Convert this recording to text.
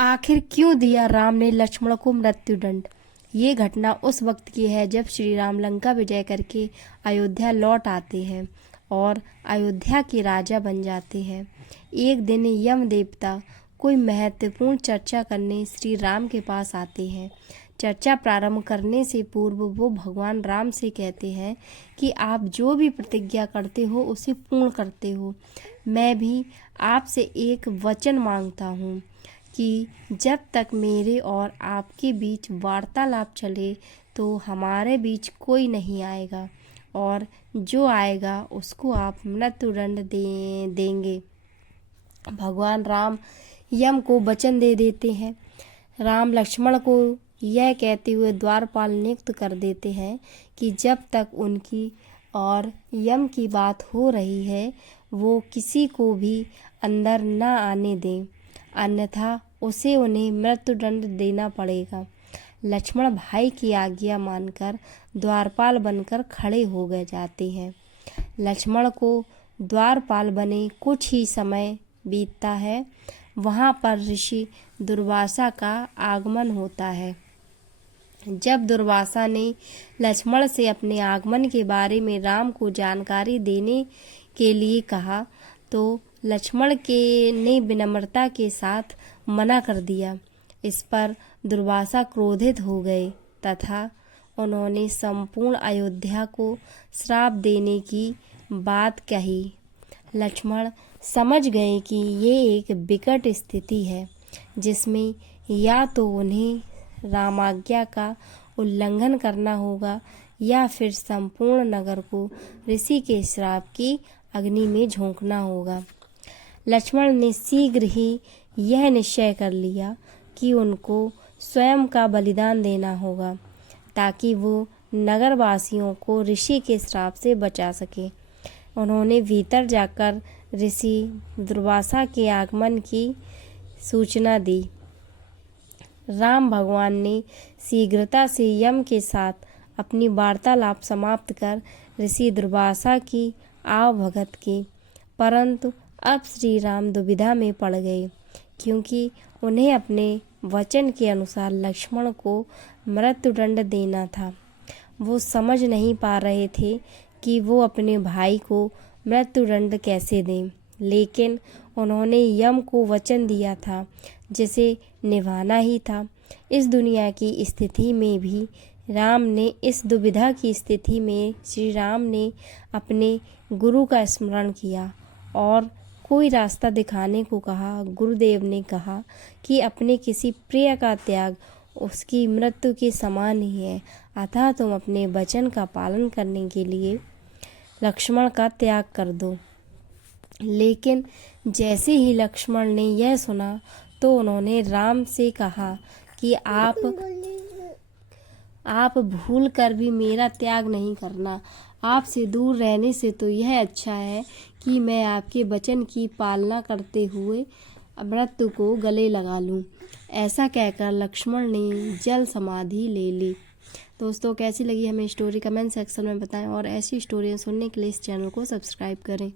आखिर क्यों दिया राम ने लक्ष्मण को मृत्युदंड। ये घटना उस वक्त की है जब श्री राम लंका विजय करके अयोध्या लौट आते हैं और अयोध्या के राजा बन जाते हैं। एक दिन यम देवता कोई महत्वपूर्ण चर्चा करने श्री राम के पास आते हैं। चर्चा प्रारंभ करने से पूर्व वो भगवान राम से कहते हैं कि आप जो भी प्रतिज्ञा करते हो उसे पूर्ण करते हो। मैं भी आपसे एक वचन मांगता हूँ कि जब तक मेरे और आपके बीच वार्तालाप चले तो हमारे बीच कोई नहीं आएगा और जो आएगा उसको आप मृत्युदंड देंगे। भगवान राम यम को वचन दे देते हैं। राम लक्ष्मण को यह कहते हुए द्वारपाल नियुक्त कर देते हैं कि जब तक उनकी और यम की बात हो रही है वो किसी को भी अंदर न आने दें, अन्यथा उसे उन्हें मृत्युदंड देना पड़ेगा। लक्ष्मण भाई की आज्ञा मानकर द्वारपाल बनकर खड़े हो गए जाते हैं। लक्ष्मण को द्वारपाल बने कुछ ही समय बीतता है। वहाँ पर ऋषि दुर्वासा का आगमन होता है। जब दुर्वासा ने लक्ष्मण से अपने आगमन के बारे में राम को जानकारी देने के लिए कहा तो लक्ष्मण ने विनम्रता के साथ मना कर दिया। इस पर दुर्वासा क्रोधित हो गए तथा उन्होंने संपूर्ण अयोध्या को श्राप देने की बात कही। लक्ष्मण समझ गए कि ये एक विकट स्थिति है जिसमें या तो उन्हें रामाज्ञा का उल्लंघन करना होगा या फिर संपूर्ण नगर को ऋषि के श्राप की अग्नि में झोंकना होगा। लक्ष्मण ने शीघ्र ही यह निश्चय कर लिया कि उनको स्वयं का बलिदान देना होगा ताकि वो नगरवासियों को ऋषि के श्राप से बचा सके। उन्होंने भीतर जाकर ऋषि दुर्वासा के आगमन की सूचना दी। राम भगवान ने शीघ्रता से यम के साथ अपनी वार्तालाप समाप्त कर ऋषि दुर्वासा की आवभगत की, परंतु अब श्री राम दुविधा में पड़ गए क्योंकि उन्हें अपने वचन के अनुसार लक्ष्मण को मृत्युदंड देना था। वो समझ नहीं पा रहे थे कि वो अपने भाई को मृत्युदंड कैसे दें, लेकिन उन्होंने यम को वचन दिया था जिसे निभाना ही था। इस दुनिया की स्थिति में भी राम ने इस दुविधा की स्थिति में श्री राम ने अपने गुरु का स्मरण किया और कोई रास्ता दिखाने को कहा। गुरुदेव ने कहा कि अपने किसी प्रिय का त्याग उसकी मृत्यु के समान ही है, अतः तुम अपने वचन का पालन करने के लिए लक्ष्मण का त्याग कर दो। लेकिन जैसे ही लक्ष्मण ने यह सुना तो उन्होंने राम से कहा कि आप भूल कर भी मेरा त्याग नहीं करना। आपसे दूर रहने से तो यह अच्छा है कि मैं आपके वचन की पालना करते हुए मृत्यु को गले लगा लूं। ऐसा कहकर लक्ष्मण ने जल समाधि ले ली। दोस्तों, कैसी लगी हमें स्टोरी कमेंट सेक्शन में बताएं और ऐसी स्टोरियां सुनने के लिए इस चैनल को सब्सक्राइब करें।